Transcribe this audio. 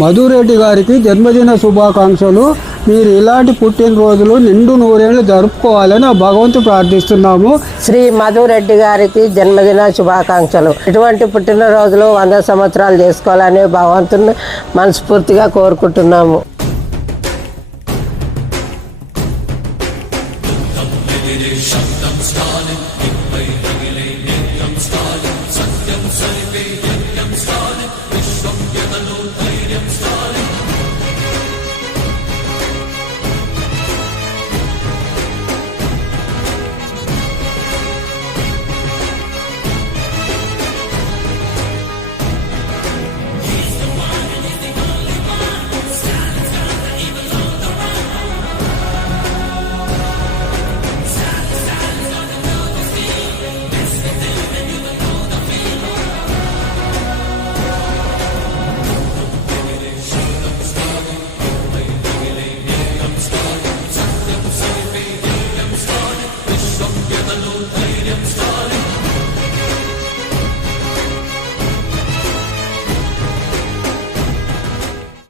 మధురెడ్డి గారికి జన్మదిన శుభాకాంక్షలు. మీరు ఇలాంటి పుట్టినరోజులు నిండు నూరేళ్లు జరుపుకోవాలని ఆ భగవంతు ప్రార్థిస్తున్నాము. శ్రీ మధురెడ్డి గారికి జన్మదిన శుభాకాంక్షలు. ఇటువంటి పుట్టినరోజులు 100 సంవత్సరాలు చేసుకోవాలని భగవంతుని మనస్ఫూర్తిగా కోరుకుంటున్నాము. Start.